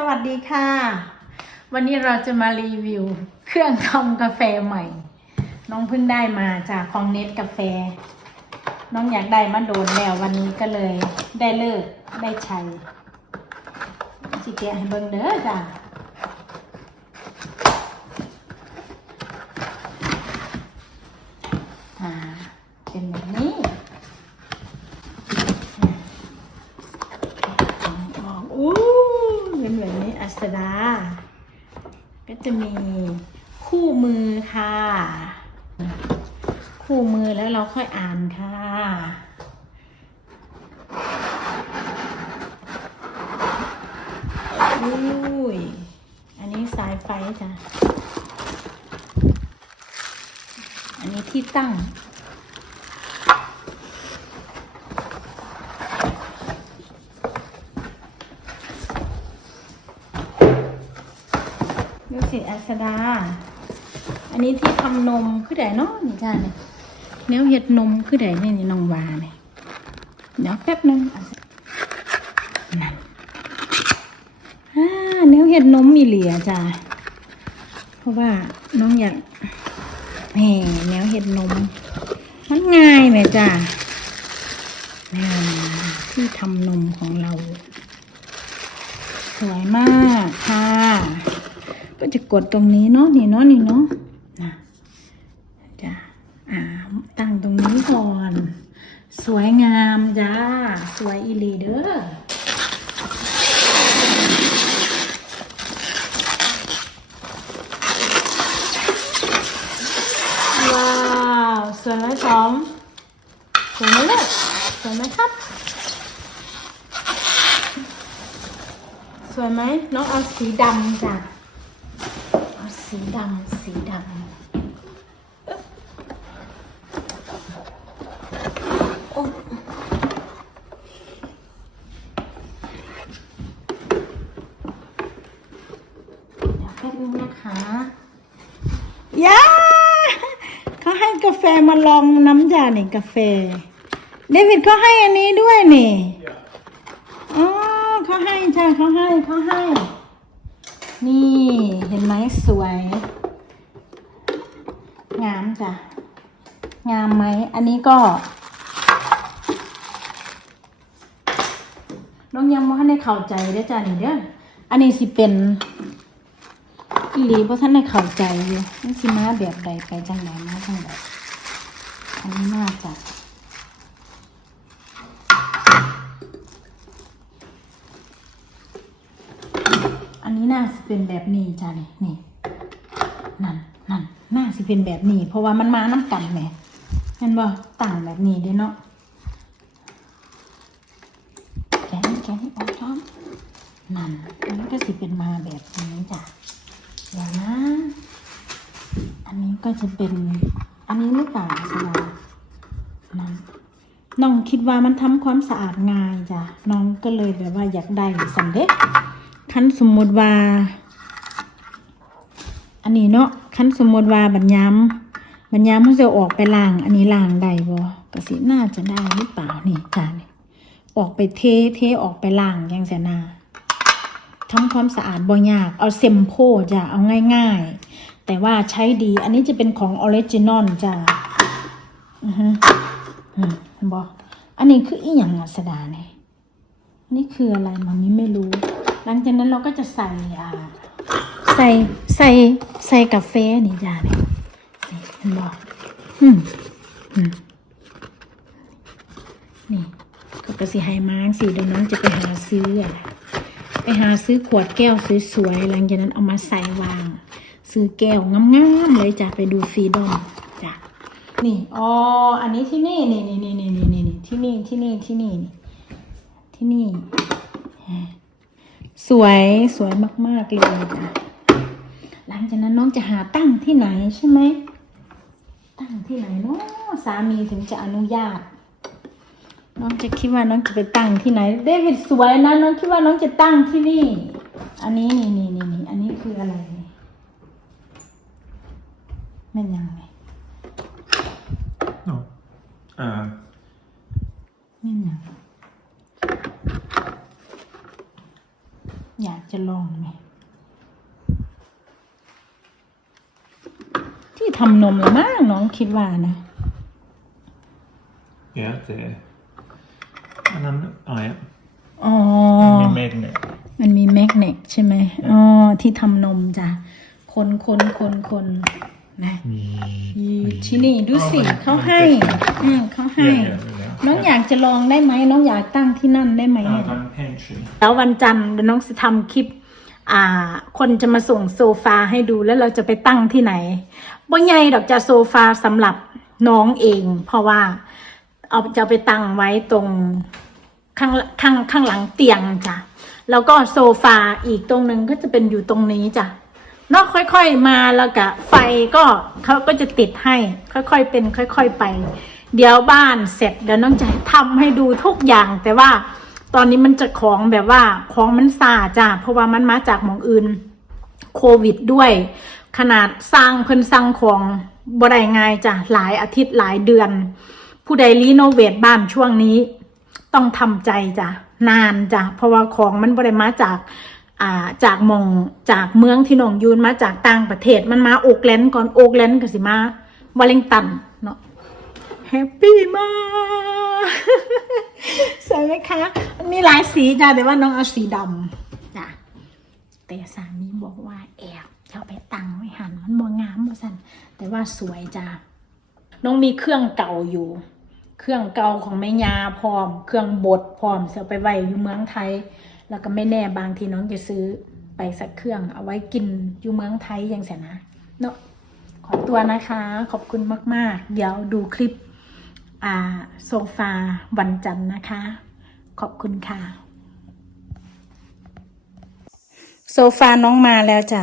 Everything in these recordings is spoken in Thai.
สวัสดีค่ะ วันนี้เราจะมารีวิว เครื่องทำกาแฟใหม่ น้องเพิ่งได้มาจากของเน็ตกาแฟ น้องอยากได้มาโดนแล้ววันนี้ก็เลยได้เลิกได้ใช้จิเกะให้เบิ่งเด้อจ้ะอ่าเป็นแบบนี้ ออกอู้เป็นแบบนี้ อัสดา ก็จะมีคู่มือค่ะ คู่มือแล้วเราค่อยอ่านค่ะ อุ้ย อันนี้สายไฟจ้ะ อันนี้ที่ตั้ง ดูสิอัสดา อันนี้ที่ทำนมคือไดเนาะนี่จ้าเนี่ยแนวเห็ดนมคือไดนี่นี่น้องวาเนี่ยเดี๋ยวแป๊บนึงอัสนั่นอ่าแนวเห็ดนมมีเหลียจ้าเพราะว่าน้องอยากแหมแนวเห็ดนม มันง่ายไหมจ้านี่ที่ทำนมของเรา สวยมากค่ะ ก็จะกดตรงนี้เนาะนี่เนาะนี่เนาะนะจ้ะอ่าตั้งตรงนี้ก่อน สวยงามจ้าสวยอีลีเด้อว้าวสวยไหมพร้อมสวยไหมลูกสวยไหมครับ สวยไหมน้องเอาสีดำจ้ะเอา สีดำสีดำอึ๊บโอ้เดี๋ยวแป๊บนึงนะคะยาเขาให้กาแฟมาลองน้ำยาเนี่ยกาแฟ เดวิดเขาให้อันนี้ด้วยนี่อ๋อเขาให้ใช่เขาให้เขาให้ นี่เห็นไหมสวย งามจ้ะ งามไหม อันนี้ก็น้องยังไม่ทันได้เข้าใจด้อจ้ะนี่เด้ออันนี้สิเป็นอีหลีเพราะท่านได้เข้าใจอยู่มันสิมาแบบใดไปจังไหนมาจังใดอันนี้น่าจ้ะ นนี้น่าสิเป็นแบบนี้จ้ะนี่นี่นั่นนั่นน่าสิเป็นแบบนี้ เพราะว่ามันมาน้ำกันแหมเห็นบ่ต่างแบบนี้เด้เนาะแกะนี่แกะนี่ออกช้อมนั่นอันนี้ก็สิเป็นมาแบบนี้จ้ะเดี๋ยวนะ อันนี้ก็จะเป็น อันนี้หรือเปล่าสลานั่นน้องคิดว่ามันทำความสะอาดง่ายจ้ะน้องก็เลยแบบว่าอยากได้สำเร็จ คันสมมติว่า อันนี้เนาะคันสมมติว่าบัญญัมบัญญัมเขาจะออกไปล้าง อันนี้ล้างได้บ่ก็สิน่าจะได้หรือเปล่านี่จ้านี่ออกไปเทเทออกไปล้างยังเสยนาทำความสะอาดบ่ยาก เอาเซมโพจ้ะเอาง่าย ๆ แต่ว่าใช้ดี อันนี้จะเป็นของออริจินอลจ้ะอือฮึอืมบ่อันนี้คืออีหยังอัสดาเนี่ยนี่คืออะไรมามิไม่รู้ หลังจากนั้นเราก็จะใส่อ่าใส่ใส่ใส่กาแฟนี่จ้าเนี่ยเห็นบอกอืมอืมนี่ก็กระสีไฮมาร์สีเดี๋ยวน้องจะไปหาซื้ออะไปหาซื้อขวดแก้วสวยๆหลังจากนั้นเอามาใส่วาง ซื้อแก้วงามๆเลยจ้ะไปดูฟรีดอมจ้ะนี่อ๋ออันนี้ที่นี่นี่นี่นี่นี่นี่นี่ที่นี่ที่นี่ที่นี่ที่นี่ สวยสวยมาก ๆ เลยจ้ะหลังจากนั้นน้องจะหาตั้งที่ไหนใช่ไหม ตั้งที่ไหนเนาะสามีถึงจะอนุญาต น้องจะคิดว่าน้องจะไปตั้งที่ไหน เดวิดสวยนะน้องคิดว่าน้องจะตั้งที่นี่ อันนี้นี่นี่นี่นี่อันนี้คืออะไรเนี่ยแม่นยังไง No. Uh, แม่นยัง อยากจะลองไหม ที่ทำนมละมั้งน้องคิดว่านะ Ja, det är en annan... Ja, ja. อ๋อ Med magnet. มันมีแมกเนตใช่ไหมอ๋อที่ทำนมจ้ะ คนคนคนคน นะที่นี่ดูสิเขาให้อืมเขาให้ Ja, ja, ja. น้องอยากจะลองได้ไหมน้องอยากตั้งที่นั่นได้ไหม Ja, เนี่ย ta en pantry. แล้ววันจันทร์เดี๋ยวน้องจะทำคลิป อ่า คนจะมาส่งโซฟาให้ดูแล้วเราจะไปตั้งที่ไหนบ่ใหญ่ดอกจะโซฟาสำหรับน้องเอง เพราะว่า เอาจะเอาไปตั้งไว้ตรงข้างข้างข้างหลังเตียงจ้ะแล้วก็โซฟาอีกตรงหนึ่งก็จะเป็นอยู่ตรงนี้จ้ะ เนอกค่อยๆมาแล้วก็ไฟก็เขาก็จะติดให้ ค่อยๆเป็น ค่อยๆไป เดี๋ยวบ้านเสร็จเดี๋ยวน้องจะทำให้ดูทุกอย่าง แต่ว่าตอนนี้มันจะของแบบว่าของมันซาจ้ะเพราะว่ามันมาจากมองอื่นโควิดด้วย ขนาดสร้างเพิ่นสร้างของบ่ได้ง่ายจ้ะหลายอาทิตย์หลายเดือน ผู้ใดรีโนเวทบ้านช่วงนี้ ต้องทำใจจ้ะนานจ้ะเพราะว่าของมันบ่ได้มาจาก จากหมองจากเมืองที่หนองยูนมาจากต่างประเทศมันมาโอกแลนด์ก่อนโอกแลนด์ก็สิมาวอลเลงตันเนาะแฮปปี้มากสวยไหมคะมันมีหลายสีจ้ะแต่ว่าน้องเอาสีดำจ้ะแต่สามีบอกว่าแอบจะเอาไปตังไว้หันมันบ่งามบ่สันแต่ว่าสวยจ้าน้องมีเครื่องเก่าอยู่ เครื่องเก่าของแม่ยาพร้อม เครื่องบดพร้อมเสียไปไว้อยู่เมืองไทย แล้วก็ไม่แน่บางทีน้องจะซื้อไปสักเครื่อง เอาไว้กินอยู่เมืองไทยย่างเสียนะเนาะขอตัวนะคะ ขอบคุณมาก ๆ เดี๋ยวดูคลิปอ่าโซฟาวันจันทร์นะคะ ขอบคุณค่ะ โซฟาน้องมาแล้วจ้ะ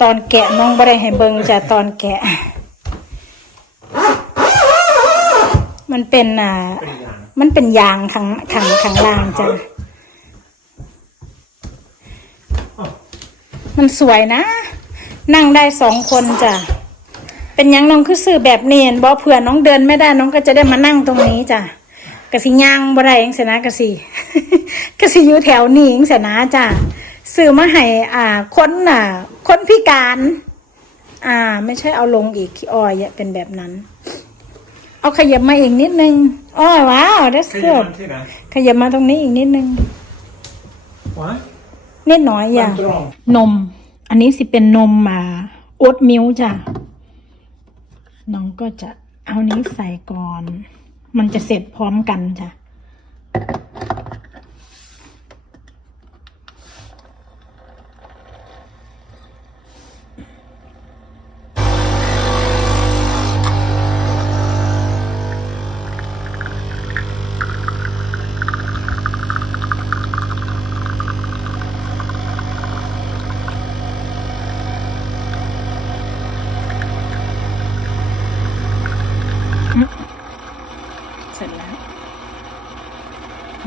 ตอนแกะน้องบ่ได้ให้เบิงจ้ะตอนแกะ มันเป็นอ่า มันเป็นยางขังขังขังล่างจ้ะมันสวยนะ นั่งได้สองคนจ้ะ เป็นยังน้องคือซื้อแบบเนี้เห็นบ่เผื่อน้องเดินไม่ได้น้องก็จะได้มานั่งตรงนี้จ้ะกะสิย่างบ่ได้จังซี่นะกะสิกะสิอยู่แถวนี้จังซี่นะจ้ะซื้อมาให้อ่าคนน่ะ คนพิการ อ่า ไม่ใช่เอาลงอีกขี้อ้อยเป็นแบบนั้น เอาขยับมาอีกนิดนึงอ้อว้าว that's Kan good jag till det? ขยับมาตรงนี้อีกนิดนึง What? นิดหน่อยอย่าง Dra. นม อันนี้สิเป็นนมมาโอ๊ตมิลจ้ะ น้องก็จะเอานี้ใส่ก่อน มันจะเสร็จพร้อมกันจ้ะ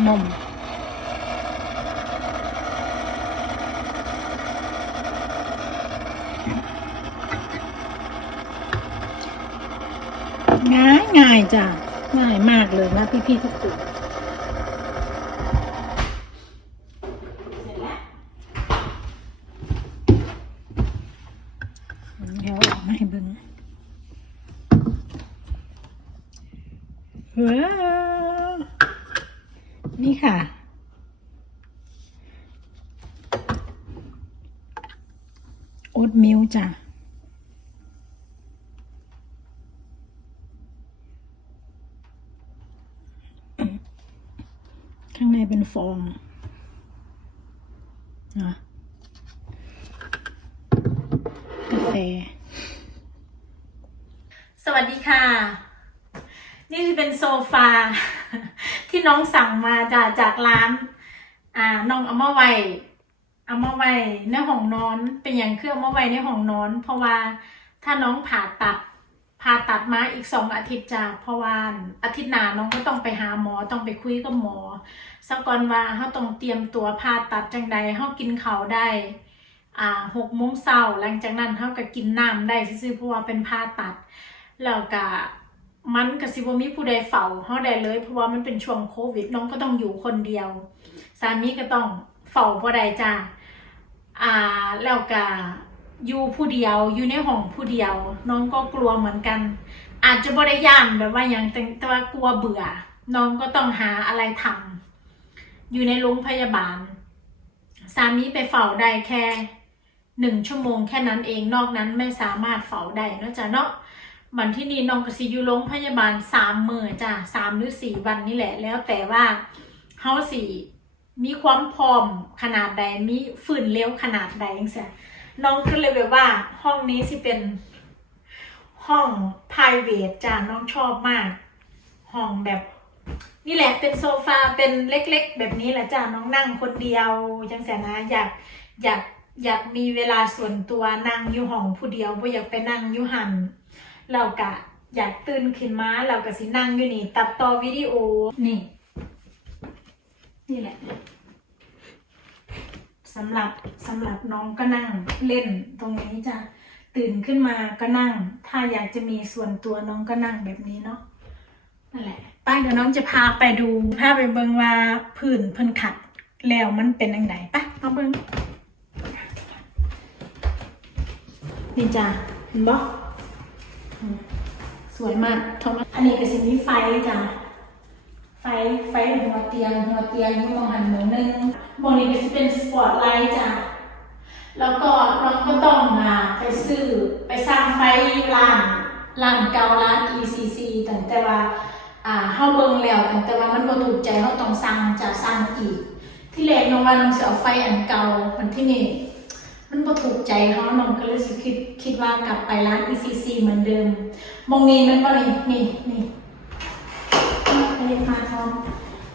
นมง่ายง่ายจ้ะ ง่ายมากเลยนะพี่ๆทุกคนเสร็จแล้วเดี๋ยวเอาออกมาให้เบิ่งว้า นี่ค่ะ โอ๊ตมิลจ้ะข้างในเป็นฟองนะกาแฟ สวัสดีค่ะ นี่จะเป็นโซฟา ที่น้องสั่งมาจากจากร้าน อ่าน้องเอามาไว้เอามาไว้ในห้องนอน เป็นอย่างเครื่องมาไว้ในห้องนอน เพราะว่าถ้าน้องผ่าตัดผ่าตัดมาอีกสองอาทิตย์จ้าเพราะว่าอาทิตย์หน้าน้องก็ต้องไปหาหมอต้องไปคุยกับหมอสักก่อนว่าเขาต้องเตรียมตัวผ่าตัดจังใดเขากินเขาวได้อ่าหกโมงเช้าหลังจากนั้นเขาก็กินน้ำได้ซื่อเพราะว่าเป็นผ่าตัด แล้วก็ มันกับสิบมีผู้ใดเฝ้าเฮาได้เลย เพราะว่ามันเป็นช่วงโควิด น้องก็ต้องอยู่คนเดียว สามีก็ต้องเฝ้าบ่ได้จ้าอ่าแล้วก็อยู่ผู้เดียวอยู่ในห้องผู้เดียว น้องก็กลัวเหมือนกัน อาจจะบ่ได้ย่านแบบว่าอย่างแต่ว่ากลัวเบื่อ น้องก็ต้องหาอะไรทำอยู่ในโรงพยาบาล สามีไปเฝ้าได้แค่หนึ่งชั่วโมงแค่นั้นเองนอกนั้นไม่สามารถเฝ้าได้เนอะจ๊ะเนาะ วันที่นี่น้องก็สิอยู่โรงพยาบาลสามมือจ้ะสามหรือสี่วันนี่แหละ แล้วแต่ว่าเฮาสิมีความพร้อมขนาดใดมีฝืนเร็วขนาดใดจังซี่น้องก็เลยแบบว่า ห้องนี้สิเป็นห้อง p r i v a t จ้ะน้องชอบมาก ห้องแบบ นี่แหละเป็นโซฟาเป็นเล็กๆ แบบนี้แหละจ้ะน้องนั่งคนเดียวจังแสนะอยากอยากอยากมีเวลาส่วนตัวนั่งอยู่ห้องผู้เดียวบ่อยากไปนั่งอยู่หัน เรากะอยากตื่นขึ้นมาเราก็สินั่งอยู่นี่ ตัดต่อวิดีโอนี่ นี่แหละสำหรับสำหรับน้องก็นั่งเล่นตรงนี้จ้ะตื่นขึ้นมาก็นั่ง ถ้าอยากจะมีส่วนตัวน้องก็นั่งแบบนี้เนาะนั่นแหละป้าเดี๋ยวน้องจะพาไปดูพาไปเบิงว่าผื่นเพิ่นขัดแล้วมันเป็นยังไงปะมาเบิงนี่จ้ะเห็นบ่อืม สวยมากทอมอันนี้ก็สิมีไฟจ้ะ ไฟ ไฟหัวเตียง หัวเตียงอยู่มองหันหมูนึงมองนี้ก็สิเป็นสปอตไลท์จ้ะ แล้วก็น้องก็ต้องมาไปซื้อไปสร้างไฟร้านร้านเก่าร้าน ECC แต่แต่ว่า อ่าเฮาเบิ่งแล้วตั้งแต่ว่ามันบ่ถูกใจเฮาต้องสั่งจะสั่งอีก ที่แรกน้องว่าน้องสิเอาไฟอันเก่ามันที่นี่ มันบ่ถูกใจเฮาน้องก็เลยสิคิดคิดว่ากลับไปร้าน ECC เหมือนเดิมมองนี้มันบ่นี่นี่นี่อันนี้พาทอง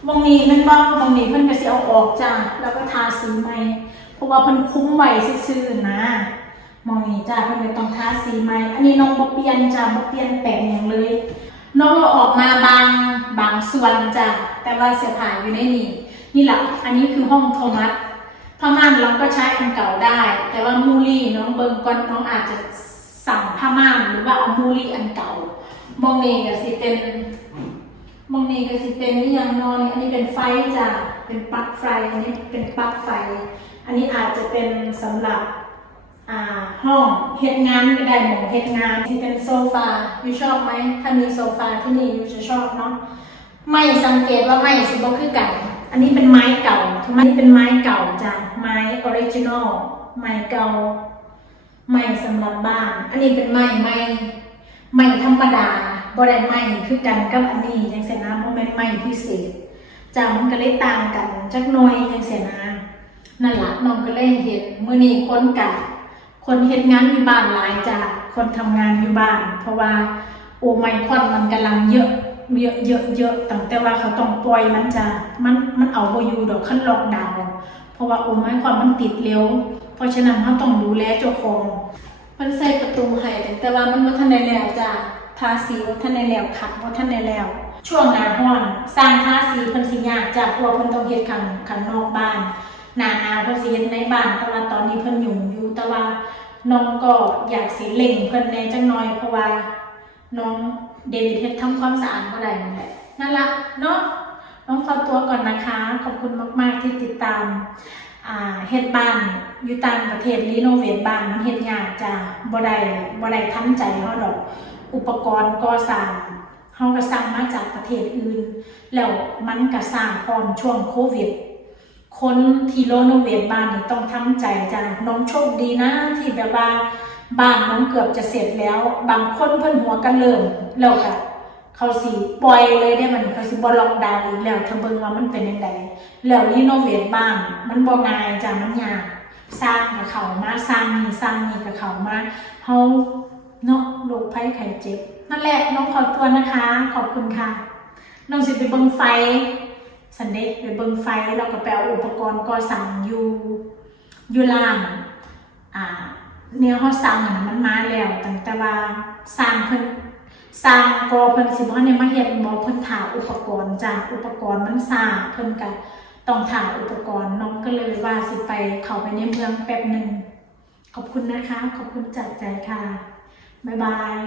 มองนี้มันบ่มองนี้เพิ่นก็สิเอาออกจ้าแล้วก็ทาสีใหม่เพราะว่าเพิ่นคุ้มไว้ซื่อๆนะมองนี้จ้าเพิ่นเลยต้องทาสีใหม่อันนี้น้องบ่เปลี่ยนจ้าบ่เปลี่ยนแปลงหยังเลย น้องออกมาบางบางส่วนจ้ะแต่ว่าเสียผ่านอยู่ในนี่นี่แหละอันนี้คือห้องโทมัส ผ้าม่านเราก็ใช้อันเก่าได้ แต่ว่ามูลี่น้องเบิงก่อนน้องอาจจะสั่งผ้าม่านหรือว่าเอามูลี่อันเก่ามองนี่ก็สิเป็นมองนี่ก็สิเป็นนี่ยังนอนอันนี้เป็นไฟจ้ะเป็นปลั๊กไฟอันนี้เป็นปลั๊กไฟ อันนี้อาจจะเป็นสำหรับอ่าห้องเฮ็ดงานก็ได้หมองเฮ็ดงานที่เป็นโซฟาอยู่ชอบไหมถ้ามีโซฟาที่นี่อยู่จะชอบเนาะไม่สังเกตว่าไม่สิบ่คือกัน อันนี้เป็นไม้เก่าทุกไมเป็นไม้เก่าจ้ะไม้ออริจินอลไม้เก่าไม้สำหรับบ้าน อันนี้เป็นไม้ไม้ไม้ธรรมดาบ่ได้ไม้คือกันกับอันนี้จังซี่นะบ่แม่นไม้พิเศษจ้ะมันก็เลยต่างกันจักหน่อยจังซี่นะนั่นละน้องก็เลยเห็นมื้อนี้คนกะคนเฮ็ดงานอยู่บ้านหลายจ้ะคนทำงานอยู่บ้าน เพราะว่าโอไมครอนมันกำลังเยอะ เยอะเยอะเยอะตั้งแต่ว่าเขาต้องปล่อยมันจะมันมันเอาบ่อยู่ดอกขั้นล็อกดาวน์เพราะว่าโอ้ไม่ครอนมันติดเร็ว เพราะฉะนั้นเขาต้องดูแลเจ้าของมันใส่ประตูให้แต่ว่ามันบ่ทันได้แล้วจ้ะทาสีบ่ทันได้แล้วขัดบ่ทันได้แล้ว ช่วงหน้าร้อนสร้างทาสีเพิ่นสิยากจ้ะเพราะว่าเพิ่นต้องเฮ็ดข้างข้างนอกบ้านหนาหนาวเพิ่นสิเฮ็ดในบ้านแต่ว่าตอนนี้เพิ่นอยู่อยู่แต่ว่าน้องก็อยากสิเล่งเพิ่นแน่จังน้อยเพราะว่า น้องเดวิดเฮดทำความสะอาดบ่ได้นั่นแหละนั่นละเนาะน้องขอตัวก่อนนะคะ ขอบคุณมากๆที่ติดตามเฮ็ดบ้านอยู่ต่างประเทศรีโนเวทบ้านมันเฮ็ดยากจ้ะบ่ได้บ่ได้ทันใจเฮาดอก อุปกรณ์ก่อสร้างเฮาก็สั่งมาจากประเทศอื่น แล้วมันก็สร้างพร้อมช่วงโควิด คนที่โรโนเวทบ้านนี่ต้องทำใจจ้ะน้องโชคดีนะที่แบบว่า บ้านน้องเกือบจะเสร็จแล้ว บางคนเพิ่นหัวกันเริ่มแล้วก็เขาสิปล่อยเลยได้มันเขาสิบ่ล็อกดาวน์อีกแล้วถ้าเบิ่งว่ามันเป็นยังไงแล้วรีโนเวทบ้านมันบ่ง่ายจ้ะมันยากสร้างกับเขามาสร้างนี่สร้างนี่กับเขามาเฮาเนาะโรคภัยไข้เจ็บนั่นแหละน้องขอตัวนะคะ ขอบคุณค่ะน้องสิไปเบิ่งไฟสันเดย์ไปเบิ่งไฟแล้วก็ไปเอาอุปกรณ์ก่อสร้างอยู่อยู่ล่างอ่า เนื้อเขาสร้างน่ะมันมาแล้วตั้งแต่ว่าสร้างเพิ่นสร้างกอเพิ่นสิบ่ให้มาเฮ็ดบ่เพิ่นถาอุปกรณ์จ้ะอุปกรณ์มันซ่าเพิ่นก็ต้องถาอุปกรณ์น้องก็เลยว่าสิไปเข้าไปในเมืองแป๊บหนึ่งขอบคุณนะคะ ขอบคุณจากใจค่ะ บ๊ายบาย